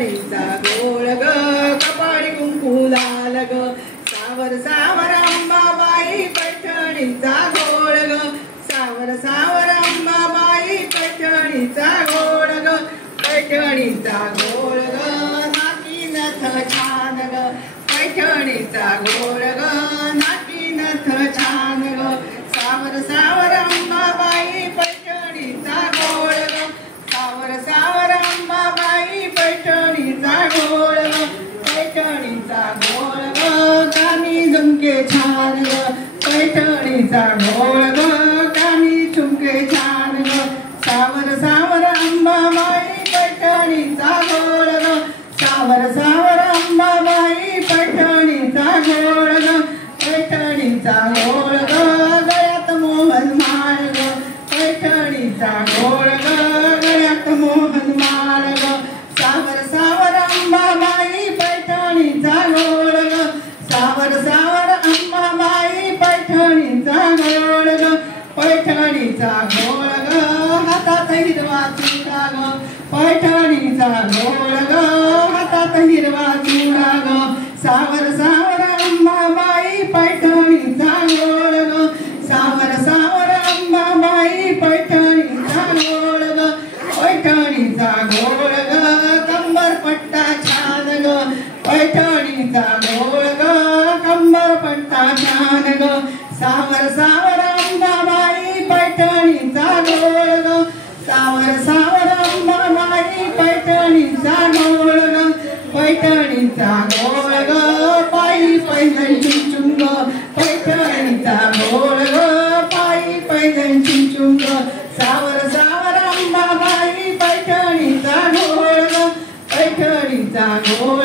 पैठणीचा गोळ ग कपाळी कुंकू लाल ग सावर सावर अंबाबाई पैठणीचा गोळ ग सावर सावर अंबाबाई पैठणीचा गोळ ग पैठणीचा गोळ ग नाकी नथ छान ग पैठणीचा गोळ ग नाकी नथ छान ग सावर सावर अंबाबाई पैठणीचा गोळ ग सावर सावर अंबाबाई पैठणीचा गोळ ग पैठणीचा गोळ ग कानी झुमके छान ग पैठणीचा गोळ ग कानी झुमके छान ग सावर सावर अंबाबाई पैठणीचा गोळ ग सावर सावर अंबाबाई पैठणीचा गोळ ग पैठणीचा गोळ ग गळ्यात मोहन माळ ग पैठणीचा गोळ ग गळ्यात मोहन माळ ग सावर सावर अंबाबाई पैठणीचा गोळ ग सावर सावर अंबाबाई पैठणीचा गोळ ग पैठणीचा गोळ ग हातात हिरवा चुडा ग पैठणीचा गोळ ग हातात हिरवा चुडा ग सावर सावर अंबाबाई पैठणीचा गोळ ग सावर सावर अंबाबाई पैठणीचा गोळ ग पैठणीचा गोळ ग कंबर पट्टा छान ग पैठणीचा गोळ ग कंबर पट्टा छान ग सावर सावर अंबाबाई पैठणीचा गोळ ग सावर सावर अंबाबाई पैठणीचा गोळ ग पैठणीचा गोळ ग पायी पैदल चिंचुंग पैठणीचा गोळ ग पायी पैदल चिंचुंग सावर सावर अंबाबाई पैठणीचा गोळ ग पैठणीचा गोळ